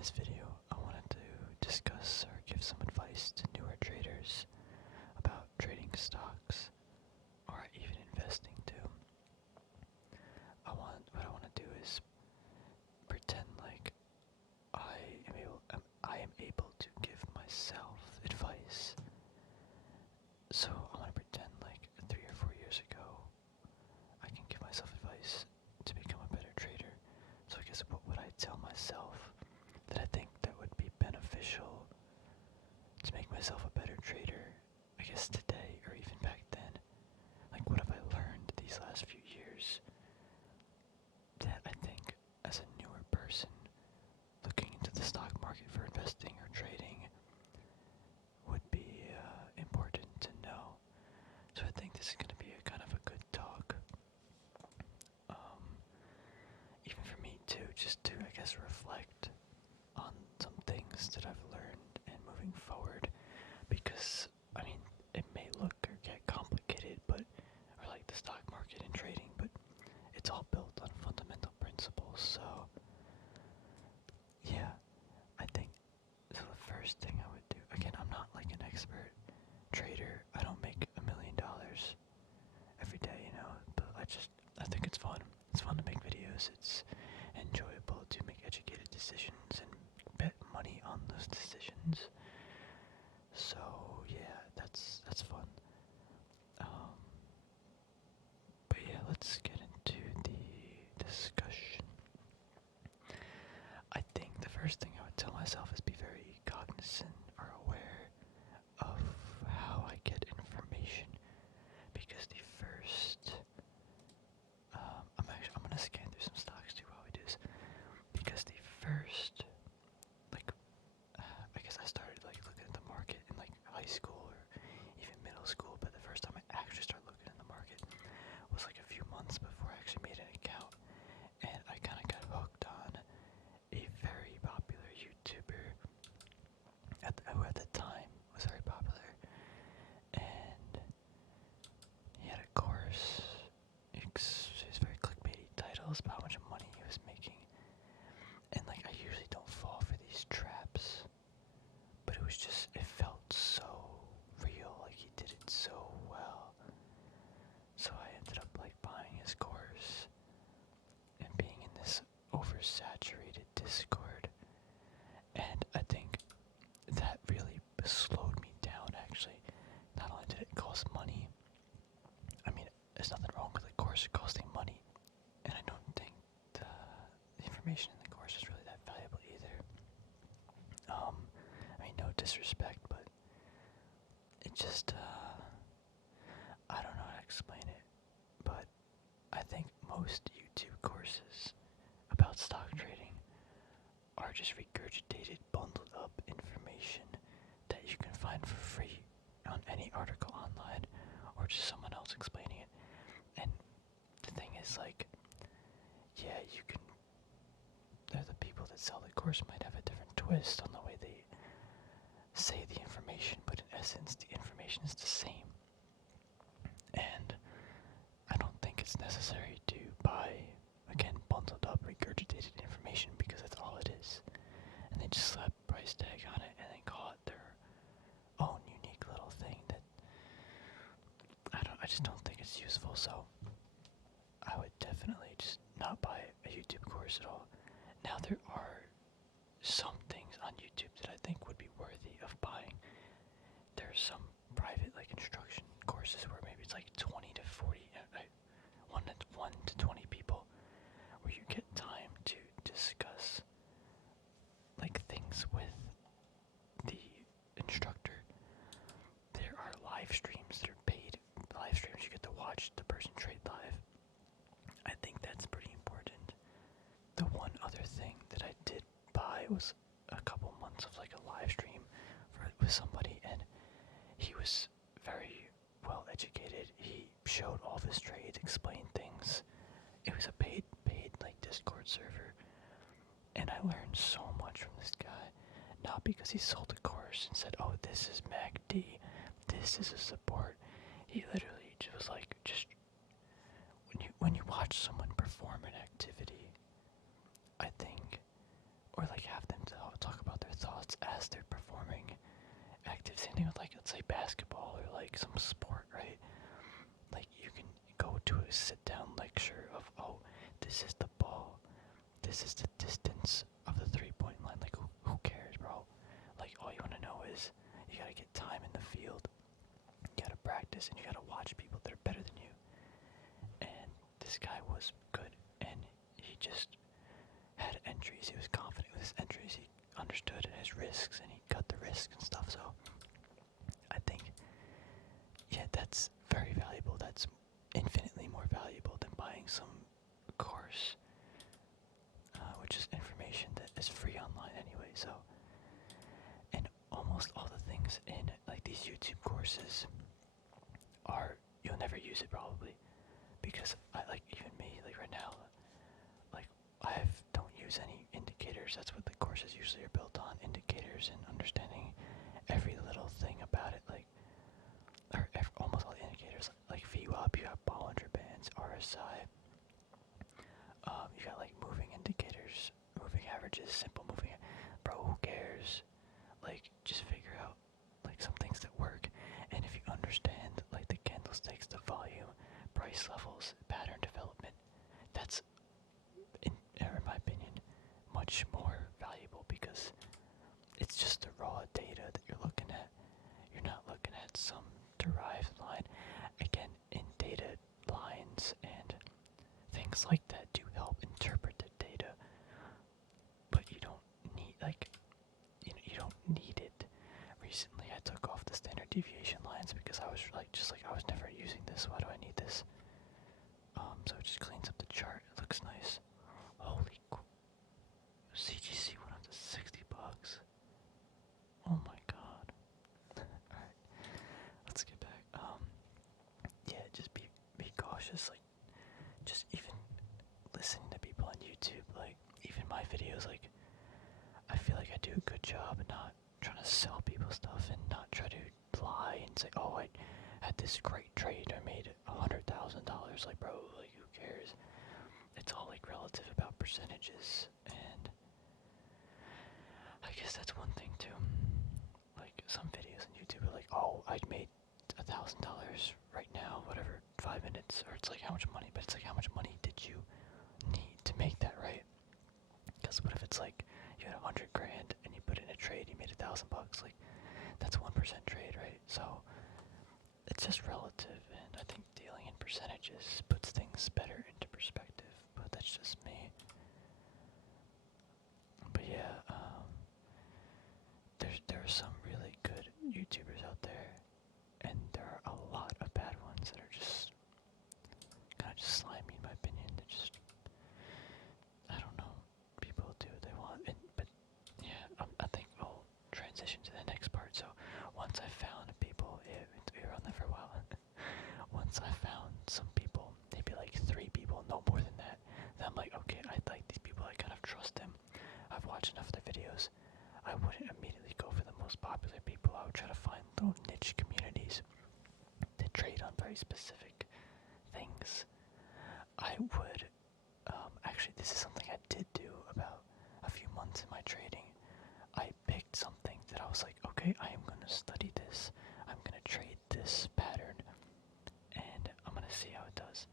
this video, I wanted to discuss or give some advice to newer traders about trading stocks or even investing too. What I want to do is pretend like I am able to give myself advice. So I want to pretend like 3 or 4 years ago, I can give myself advice to become a better trader. So I guess what would I tell myself that I think that would be beneficial to make myself a better trader, I guess today or even back then? Like, what have I learned these last few years that I think as a newer person looking into the stock market for investing or trading would be important to know? So I think this is going to be a kind of a good talk. Even for me too, just to, I guess, reflect on some things that I've learned and moving forward, because I mean it may look or get complicated, but or like the stock market and trading, but it's all built on fundamental principles. So yeah, I think so. The first thing I would do, again, I'm not like an expert trader. I don't make $1 million every day, but I think it's fun. It's fun to make videos. It's enjoyable to make educated decisions and bet money on those decisions. So yeah, that's fun. Um, but yeah, let's get into the discussion. I think the first thing I would tell myself is be very cognizant or aware of how I get information, because the first I'm gonna scan through some stocks too while we do this, because the first, like, I guess I started like looking at the market in like high school or even middle school, but the first time I actually started looking at the market was like a few months before I actually made an account, and I kind of got hooked on a very popular YouTuber who at the time was very popular, and he had a course. His very clickbaity titles about how much money he was making, and like I usually don't fall for these traps, but it felt so real, like he did it so well. So I ended up like buying his course and being in this oversaturated Discord, and I think that really slowed me down actually. Not only did it cost money, I mean, there's nothing wrong with a course costing money, and I don't think the information in the course is really that valuable either. I mean, no disrespect, but it just, I don't know how to explain it, but I think most YouTube courses about stock trading are just regurgitated, bundled up information that you can find for free on any article online, or just someone else explaining it. And the thing is, like, yeah, the people that sell the course might have a different twist on the way they say the information, but in essence, the information is the same. And I don't think it's necessary to buy, again, bundled up, regurgitated information, because that's all it is. And they just slap a price tag on it and then call it their own unique little thing that I just don't think it's useful. So I would definitely just not buy a YouTube course at all. Now there are some things on YouTube that I think would be worthy of buying. There's some private like instruction courses where maybe it's like 20 to 40, 1 to 20 people, where you get time to discuss like things with the instructor. There are live streams that are paid live streams. You get to watch the person trade live. I think that's pretty important. The one other thing that I did buy was a couple months of like a live stream with somebody, and he was very well educated. He showed all of his trades, explained things. It was a paid like Discord server, and I learned so much from this guy. Not because he sold a course and said, "Oh, this is MACD, this is a support." He literally just was like, just when you watch someone perform an activity, I think, or like have them athletes as they're performing active. Same thing with like, let's say basketball or like some sport, right? Like you can go to a sit-down lecture of, oh, this is the ball, this is the distance of the three-point line. Like who cares, bro? Like all you want to know is you gotta get time in the field, you gotta practice, and you gotta watch people that are better than you. And this guy was good, and he just had entries. He was confident with his entries. He understood his risks, and he cut the risks and stuff. So I think, yeah, that's very valuable. That's infinitely more valuable than buying some course, which is information that is free online anyway. So, and almost all the things in like these YouTube courses are, you'll never use it probably, because I, like, even me, like right now, like don't use any indicators. That's what the courses usually are built on, indicators and understanding every little thing about it, like, or almost all the indicators, like VWAP, you have Bollinger Bands, RSI, you got like moving indicators, moving averages, simple moving, bro, who cares? Like, just figure out like some things that work, and if you understand like the candlesticks, the volume, price levels, pattern development, that's in my opinion much more valuable, because it's just the raw data that you're looking at. You're not looking at some derived line. Again, in data, lines and things like that do help interpret the data, but you don't need, like, you don't need it. Recently I took off the standard deviation lines because I was like, I was never using this. Why do I need this? So it just cleans up the chart. It looks nice. Holy CGC went up to $60. Oh my god. Alright, let's get back. Yeah, just be cautious. Like, just even listening to people on YouTube, like, even my videos, like, I feel like I do a good job at not trying to sell people stuff and not try to lie and say, oh, I had this great trade, I made $100,000. Like, bro, like, who cares? It's all like relative about percentages, and I guess that's one thing too. Like, some videos on YouTube are like, oh, I made $1,000 right now, whatever, 5 minutes, or it's like how much money, but it's like how much money did you need to make that, right? Because what if it's like you had 100 grand and you put in a trade, you made $1,000, like that's 1% trade, right? So it's just relative, and I think dealing in percentages puts things better into perspective, but that's just me. But yeah, there are some really good YouTubers out there, and there are a lot of bad ones that are just kind of just slimy in my opinion. They're just, I don't know, people do what they want, but yeah, I think I'll transition to the next part. So once I found people, we were on there for a while. Once I found some people, maybe like 3 people, no more than that, then I'm like, okay, I like these people, I kind of trust them. I've watched enough of their videos. I wouldn't immediately go for the most popular people. I would try to find little niche communities that trade on very specific things. I would, actually, this is something I did do about a few months in my trading. I picked something that I was like, okay, I am going to study this. I'm going to trade this pattern, and I'm going to see how it does.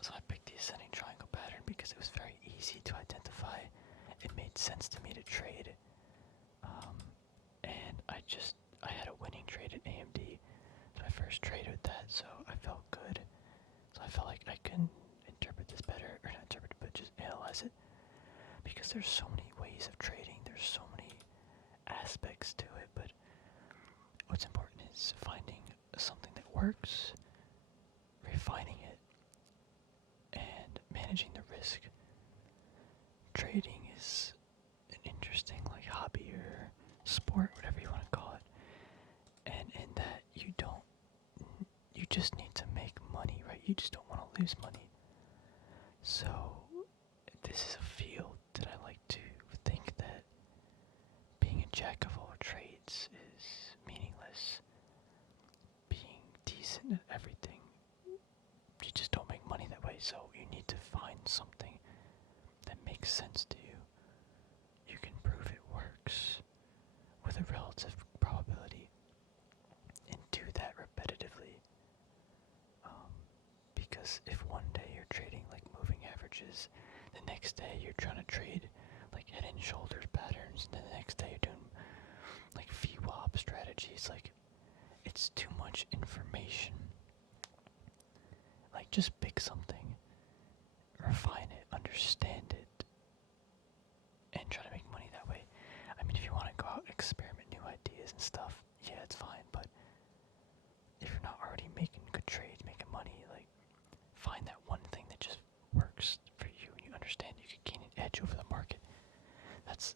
So I picked the ascending triangle pattern because it was very easy to identify. It made sense to me to trade. And I had a winning trade at AMD. My first trade with that, so I felt good. So I felt like I can interpret this better, or not interpret it, but just analyze it. Because there's so many ways of trading, there's so many aspects to it, but what's important is finding something that works, refining it, and managing the risk. Trading is an interesting like hobby or sport, whatever you want to call it, and in that you just need to make money, right? You just don't want to lose money. So this is a field that I like to think that being a jack of all trades is meaningless. Being decent at everything, you just don't make money that way. So you need to find something that makes sense to you. You can prove it works. averages. The next day you're trying to trade like head and shoulders patterns, and then the next day you're doing like VWAP strategies. Like, it's too much information. Like, just pick something, refine it, understand it, and try to make money that way. I mean, if you want to go out and experiment new ideas and stuff, yeah, it's fine, but if you're not already making good trades, making money, like, find that one thing that just works for you and you understand you can gain an edge over the market. That's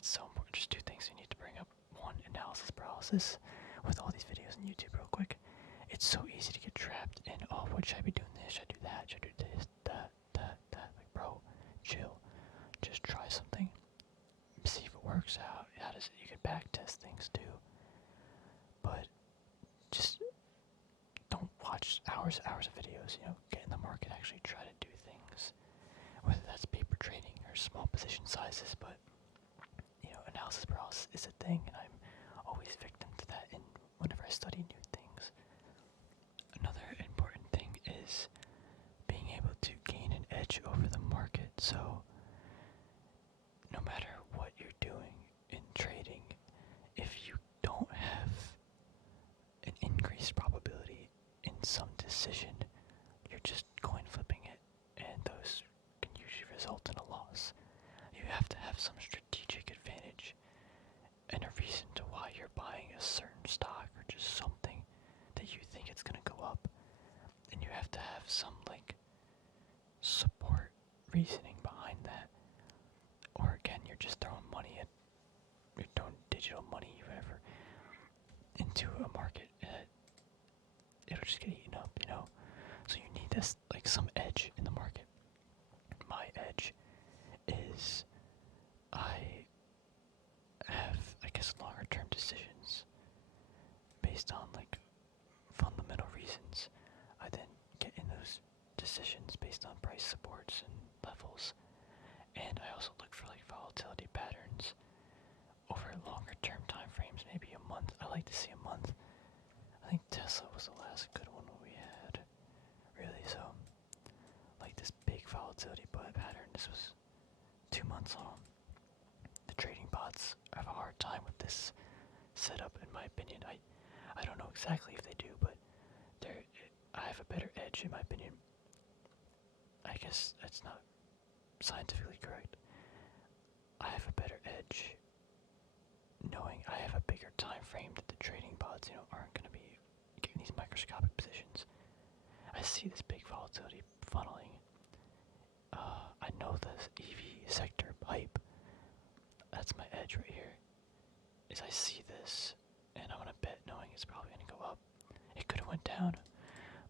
so important. Just two things you need to bring up. One, analysis paralysis. With all these videos on YouTube, real quick, it's so easy to get trapped in, oh, what should I be doing this? Should I do that? Should I do this? That. Like, bro, chill. Just try something. See if it works out. How does it? You can back test things too. But just don't watch hours of videos. Get in the market, actually try to do things. Whether that's paper trading or small position sizes, but analysis paralysis is a thing, and I'm always victim to that whenever I study new things. Another important thing is being able to gain an edge over the market. So no matter what you're doing in trading, if you don't have an increased probability in some decision, you're just coin flipping it, and those can usually result in a loss. You have to have some strategic advantage and a reason to why you're buying a certain stock, or just something that you think it's gonna go up. And you have to have some like support reasoning behind that. Or again, you're just throwing digital money, whatever, into a market, and it'll just get eaten up. So you need this, like, some edge in the market. My edge is I have, I guess, longer term decisions based on like fundamental reasons. I then get in those decisions based on price supports and levels, and I also look for like volatility patterns over longer term time frames, maybe a month. I like to see a month. I think Tesla was the last good one we had, really. So like this big volatility pattern, this was 2 months long. The trading bots have a hard time with this setup, in my opinion. I don't know exactly if they do, but I have a better edge, in my opinion. I guess that's not scientifically correct. I have a better edge knowing I have a bigger time frame that the trading bots, aren't going to be giving these microscopic positions. I see this big volatility funneling. I know this EV sector hype. That's my edge right here. Is I see this, and I'm gonna bet knowing it's probably gonna go up. It could have went down,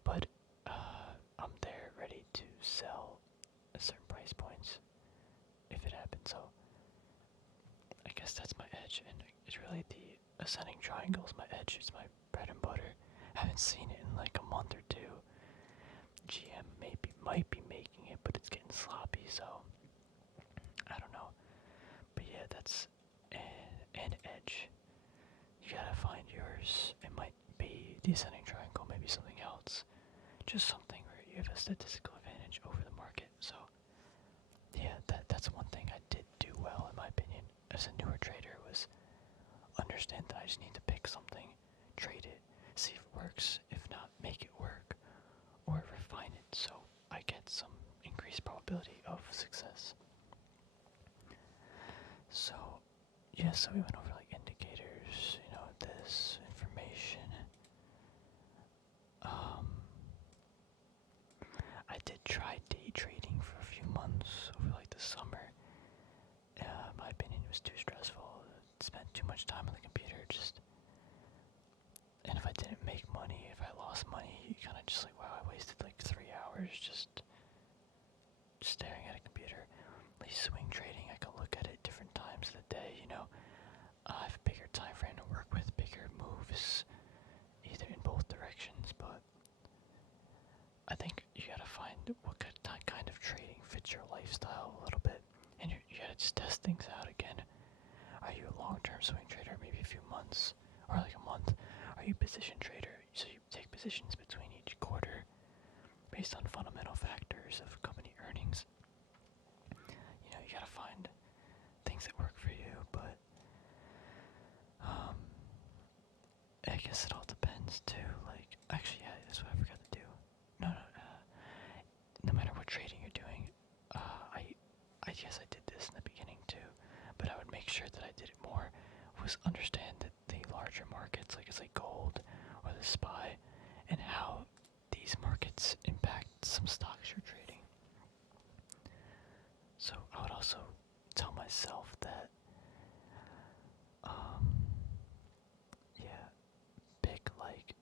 but I'm there ready to sell at certain price points if it happens. So I guess that's my edge, and it's really the ascending triangle is my edge. It's my bread and butter. Haven't seen it in like a month or two. GM might be making it, but it's getting sloppy, so I don't know. But yeah, that's an edge. You gotta find yours. It might be the ascending triangle, maybe something else. Just something where you have a statistical advantage over the market. So yeah, that's one thing I did do well, in my opinion, as a newer trader, was understand that I just need to pick something, trade it, see if it works. If not, make it work, or refine it so I get some increased probability of success. So yeah, so we went over like indicators, this information. I did try day trading for a few months over like the summer. My opinion, it was too stressful. Spent too much time on the computer, and if I didn't make money, if I lost money, you kind of just like, wow, I wasted like 3 hours just staring at a computer. Like swing trading, I can look at it different times of the day, I have a bigger time frame to work with, bigger moves, either in both directions, but I think you gotta find what kind of trading fits your lifestyle a little bit, and you gotta just test things out again. Are you a long-term swing trader, maybe a few months, or like a month? Are you a position trader, so you take positions between each quarter based on fundamental factors of company earnings guess it all depends too. Like, actually, yeah, that's what I forgot to do. No, no, no matter what trading you're doing, I guess I did this in the beginning too, but I would make sure that I did it more. Was understand that the larger markets, like it's like gold or the SPY, and how these markets impact some stocks you're trading. So I would also tell myself that, um, yeah, pick like,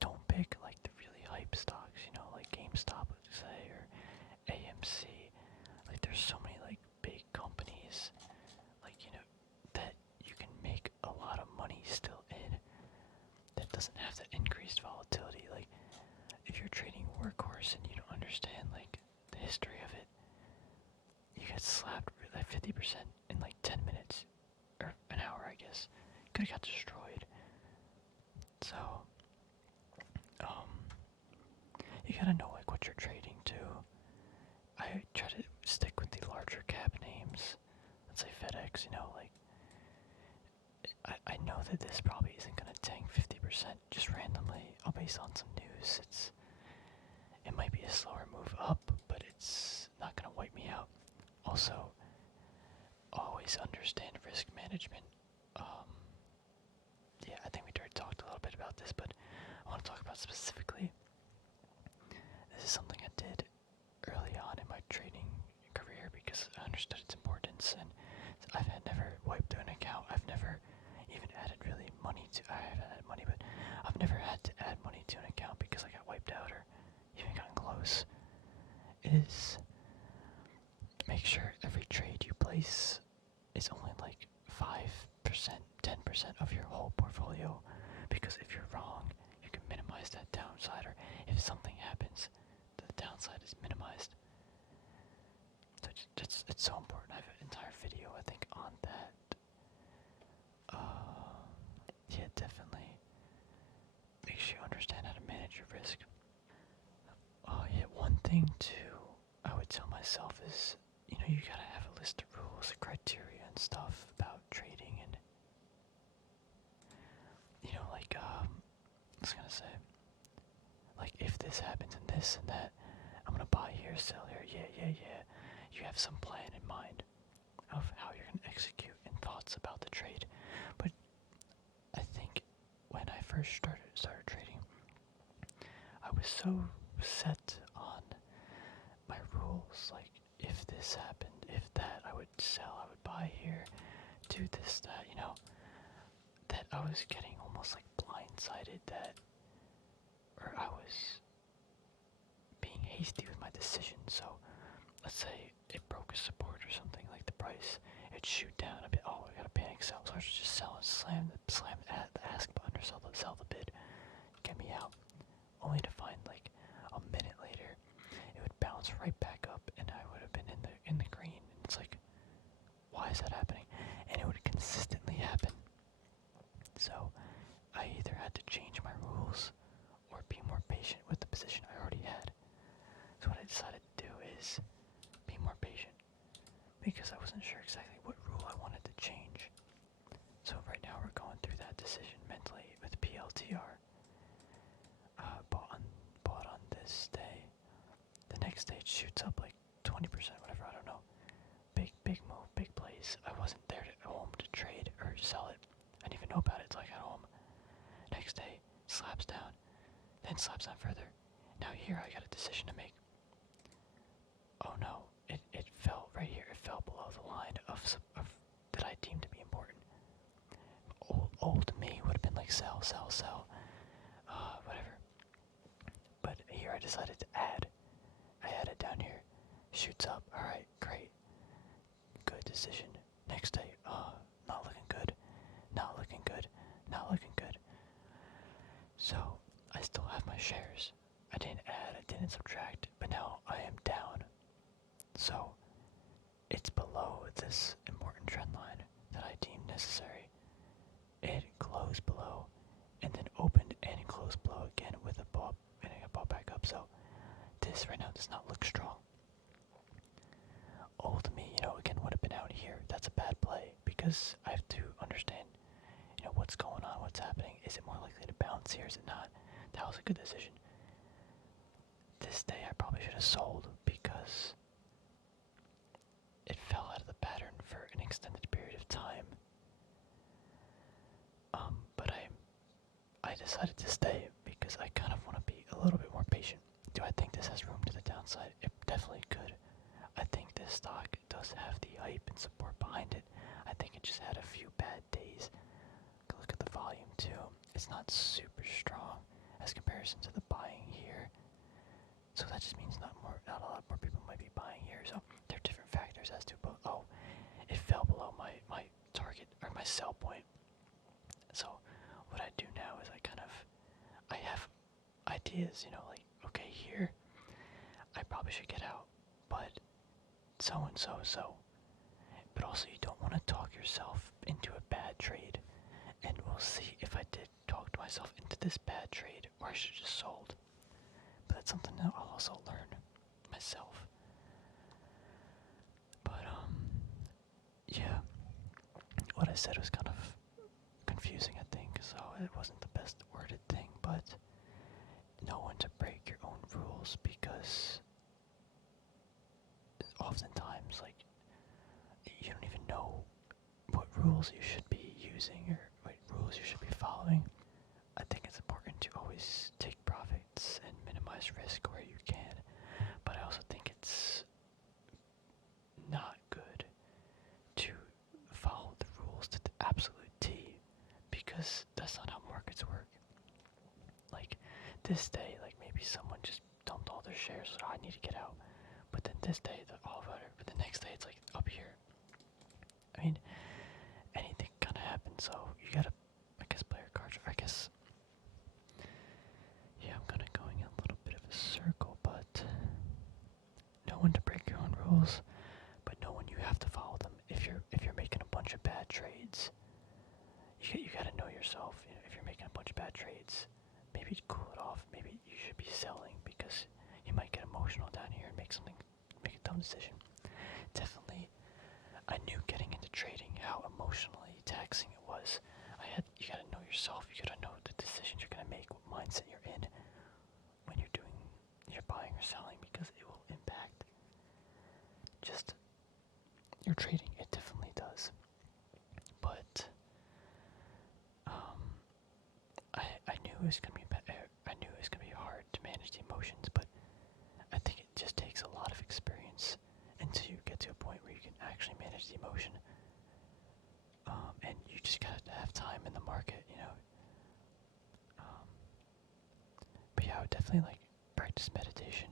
don't pick like the really hype stocks, like GameStop, let's say, or AMC. Like, there's so many like big companies, like, that you can make a lot of money still in, that doesn't have that increased volatility. Like, if you're trading Workhorse and you don't understand like the history of it, you get slapped like 50% in like 10 minutes or an hour, I guess. Could have got destroyed. So, um, you gotta know like what you're trading to. I try to stick with the larger cap names. Let's say FedEx. Like, I know that this probably isn't gonna tank 50% just randomly, all based on some news. It might be a slower move up, but it's not gonna wipe me out. Also, always understand risk management. Um, yeah, I think we already talked a little bit about this, but I want to talk about specifically. This is something I did early on in my trading career because I understood its importance, and I've never wiped an account. I've never even added really money to. I haven't added money, but I've never had to add money to an account because I got wiped out or even gotten close. Is make sure every trade you place is only like 5%, 10% of your whole portfolio, because if you're wrong, you can minimize that downside, or if something happens, the downside is minimized. So it's so important. I have an entire video, I think, on that. Yeah, definitely. Make sure you understand how to manage your risk. Yeah, one thing too I would tell myself is, you gotta have a list of rules and criteria and stuff about trading, and like, I was gonna say, like, if this happens and this and that, I'm gonna buy here, sell here, yeah. You have some plan in mind of how you're gonna execute and thoughts about the trade. But I think when I first started trading, I was so set on my rules. Like, if this happened, if that, I would sell, I would buy here, do this, that, that I was getting almost like blindsided, that, or I was being hasty with my decision. So let's say it broke a support or something, like the price, it'd shoot down a bit. Oh, I got a panic sell, so I should just sell and slam the ask button, or sell the bid, get me out. Only to find like a minute later, it would bounce right back up, and I would have been in the green. And it's like, why is that happening? And it would consistently happen. So I either had to change my rules or be more patient with the position I already had. So what I decided to do is be more patient, because I wasn't sure exactly what rule I wanted to change. So right now we're going through that decision mentally with PLTR. Bought on this day. The next day it shoots up like 20%, whatever, I don't know. Big move, big place. I wasn't there at home to trade or sell it. I didn't even know about it until I got home. Next day, slaps down, then slaps down further. Now here I got a decision to make. Oh no, it fell right here. It fell below the line of that I deemed to be important. Old me would have been like sell, whatever. But here I decided to add. I added down here. Shoots up. Alright, great. Good decision. Next day, not looking good. Not looking good. Not looking good. So, I still have my shares. I didn't add, I didn't subtract, but now I am down. So, it's below this important trend line that I deemed necessary. It closed below, and then opened and closed below again with a ball, and it got bought back up. So, this right now does not look strong. Old me, again would have been out here. That's a bad play, because I have to understand, what's going on. what's happening. Is it more likely to bounce here? Is it not? That was a good decision. This day I probably should have sold because it fell out of the pattern for an extended period of time. But I decided to stay because I kind of want to be a little bit more patient. Do I think this has room to the downside? It definitely could. I think this stock does have the hype and support behind it. I think it just had a few bad days. Look at the volume too. It's not super strong as comparison to the buying here. So that just means not a lot more people might be buying here. So there are different factors as to, but oh, it fell below my target or my sell point. So what I do now is I have ideas, like, okay, here, I probably should get out, but so and so, so. But also you don't want to talk yourself into a bad trade. And we'll see if I did talk to myself into this bad trade or I should have just sold. But that's something that I'll also learn myself. But yeah. What I said was kind of confusing, I think, so it wasn't the best worded thing, but know when to break your own rules because oftentimes, like, you don't even know what rules you should be using or what rules you should be following. I think it's important to always take profits and minimize risk where you can, but I also think it's not good to follow the rules to the absolute T because that's not how markets work. Like this day, like maybe someone just dumped all their shares, so I need to get out. But then this day, all of it. But the next day, it's like up here. I mean, anything kind of happens, so you gotta, I guess, play your cards. I guess, yeah, I'm kind of going in a little bit of a circle, but know when to break your own rules, but know when you have to follow them. If you're making a bunch of bad trades, you gotta know yourself. If you're making a bunch of bad trades, maybe cool it off. Maybe you should be selling because you might get emotional down here and make a dumb decision. Definitely, I knew getting into trading how emotionally taxing it was. You gotta know yourself. You gotta know the decisions you're gonna make, what mindset you're in when you're doing your buying or selling, because it will impact just your trading. It definitely does. But I knew it was gonna be I knew it was gonna be hard to manage the emotions, but I think it just takes a lot of experience until you get to a point where you can actually manage the emotion. And you just gotta have time in the market. But yeah, I would definitely practice meditation,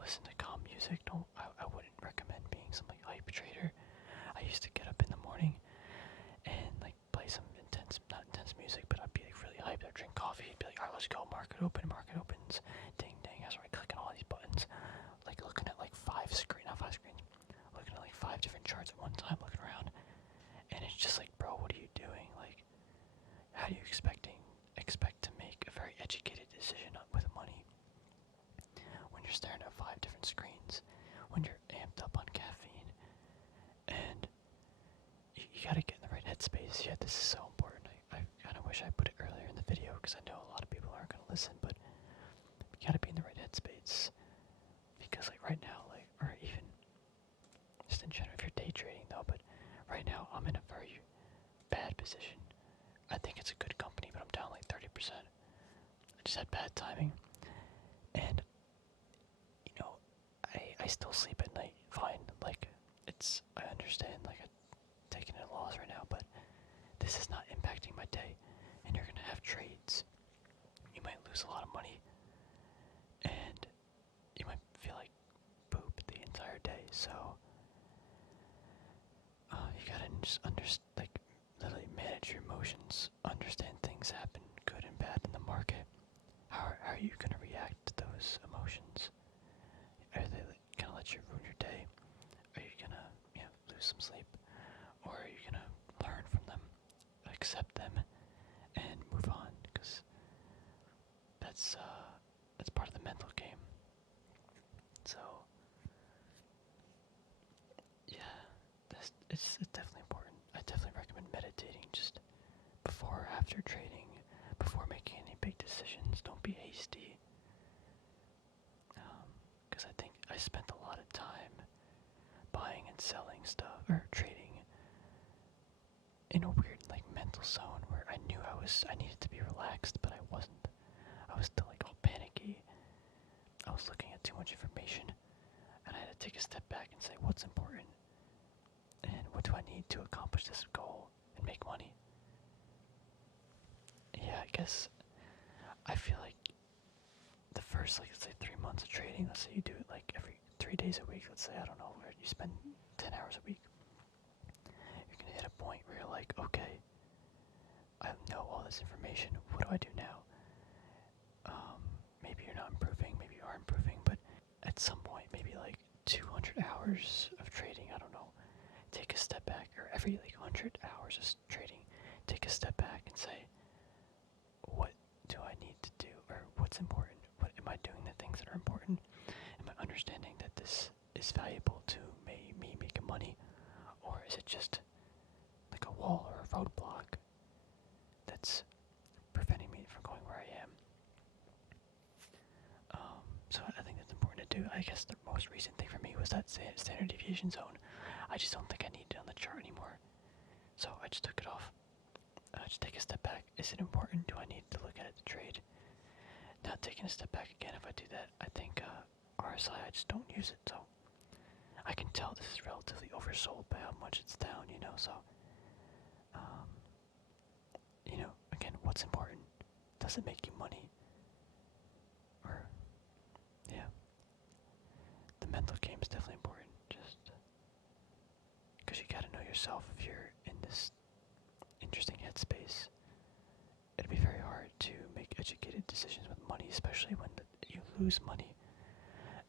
listen to calm music. I wouldn't recommend being some hype trader. I used to get up in the morning and play some not intense music, but I'd be really hyped. I'd drink coffee. I'd be like, alright, let's go. Market opens. Ding ding. I started clicking all these buttons, looking at not five screens, looking at 5 different charts at one time, looking around, and it's just bro, what are you doing? How do you expect to make a very educated decision with money when you're staring at 5 different screens, when you're amped up on caffeine, and you gotta get in the right headspace. Yeah, this is so important. I kind of wish I put it earlier in the video because I know a lot of people aren't gonna listen, but you gotta be in the right headspace because right now, or even just in general, if you're day trading though, but right now I'm in a very bad position. I think it's a good company, but I'm down 30%. I just had bad timing, and I still sleep at night fine. I understand I'm taking a loss right now, but this is not impacting my day. And you're gonna have trades. You might lose a lot of money, and you might feel like poop the entire day. So you gotta just literally manage your emotions. Understand things happen, good and bad, in the market. How are you gonna react to those emotions? Are they gonna let you ruin your day? Are you gonna lose some sleep? Or are you gonna learn from them, accept them, and move on? Because that's part of the mental game. So yeah, it's definitely important. I definitely recommend meditating just before or after trading. decisions. Don't be hasty. Because I think I spent a lot of time buying and selling stuff or trading in a weird like mental zone where I knew I needed to be relaxed, but I wasn't. I was still like all panicky. I was looking at too much information, and I had to take a step back and say what's important and what do I need to accomplish this goal and make money. Yeah, I guess I feel like the first, like, let's say 3 months of trading, let's say you do it like every 3 days a week, let's say, I don't know, where you spend 10 hours a week, you're gonna hit a point where you're like, okay, I know all this information, what do I do now? Maybe you're not improving, maybe you are improving, but at some point, maybe like 200 hours of trading, I don't know, take a step back, or every like 100 hours of trading, take a step back and say, what do I need to do, or what's important? What am I doing the things that are important? Am I understanding that this is valuable to me making money, or is it just like a wall or a roadblock that's preventing me from going where I am? So I think that's important to do. I guess the most recent thing for me was that standard deviation zone. I just don't think I need it on the chart anymore, so I just took it off. Just take a step back. Is it important? Do I need to look at it to trade? Now taking a step back again, if I do that, I think RSI, I just don't use it, so I can tell this is relatively oversold by how much it's down, so, again, what's important? Does it make you money? Or, yeah, the mental game is definitely important, just because you gotta know yourself if you're in this interesting headspace. It'd be very hard to make educated decisions with money, especially when you lose money,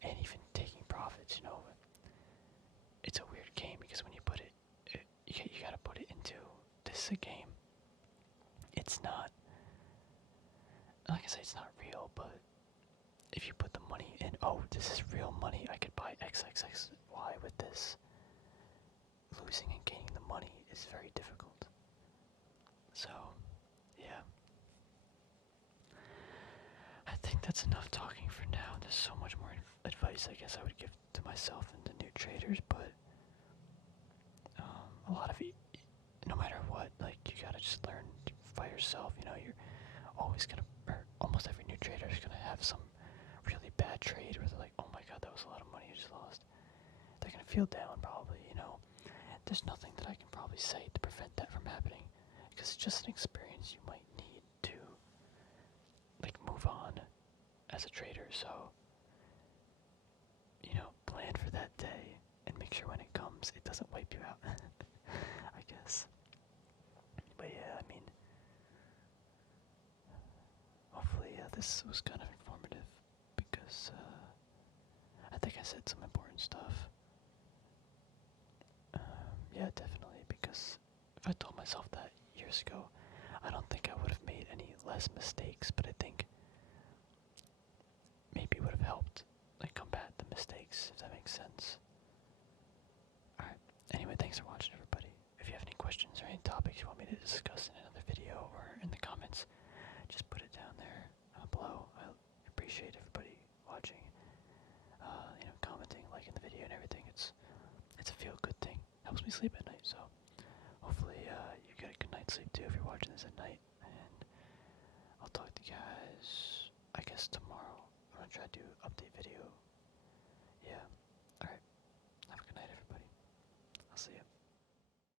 and even taking profits, it's a weird game because when you put you gotta put it into this is a game. It's not, like I say, it's not real, but if you put the money in, oh, this is real money, I could buy XXXY with this. Losing and gaining the money is very difficult. So, yeah. I think that's enough talking for now. There's so much more advice I guess I would give to myself and to new traders, but a lot of it, no matter what, like, you gotta just learn by yourself. You're always gonna, or almost every new trader is gonna have some really bad trade where they're like, oh my god, that was a lot of money I just lost. They're gonna feel down probably, There's nothing that I can probably say to prevent that from happening, because it's just an experience you might need to, like, move on as a trader, so, plan for that day and make sure when it comes, it doesn't wipe you out, I guess. But yeah, I mean, hopefully this was kind of informative, because I think I said some important stuff. Yeah, definitely, because if I told myself that years ago, I don't think I would have made any less mistakes, but I think maybe it would have helped, like, combat the mistakes, if that makes sense. Alright, anyway, thanks for watching, everybody. If you have any questions or any topics you want me to discuss in another video or in the comments, just put it down there below. I appreciate everybody watching, commenting, liking the video and everything. It's a feel-good thing. Helps me sleep at night, so hopefully you get a good night's sleep too if you're watching this at night. And I'll talk to you guys, I guess, tomorrow. I'm gonna try to do an update video. Yeah.